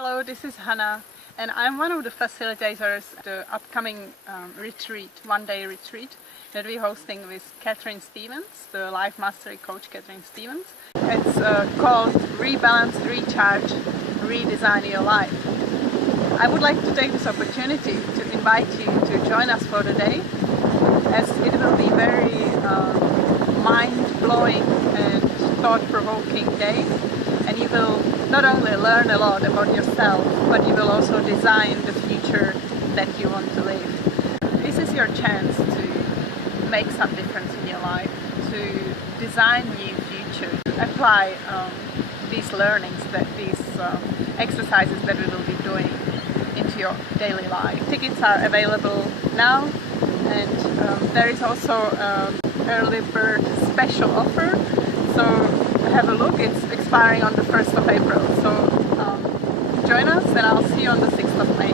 Hello, this is Hana, and I'm one of the facilitators of the upcoming retreat, one-day retreat that we're hosting with Catherine Stevens, the Life Mastery Coach Catherine Stevens. It's called Rebalance, Recharge, Redesign Your Life. I would like to take this opportunity to invite you to join us for the day, as it will be very mind-blowing and thought-provoking day. And you will not only learn a lot about yourself, but you will also design the future that you want to live. This is your chance to make some difference in your life, to design new future, to apply these learnings, these exercises that we will be doing into your daily life. Tickets are available now, and there is also early bird special offer. So have a look, it's expiring on the 1st of April. So join us, and I'll see you on the 6th of May.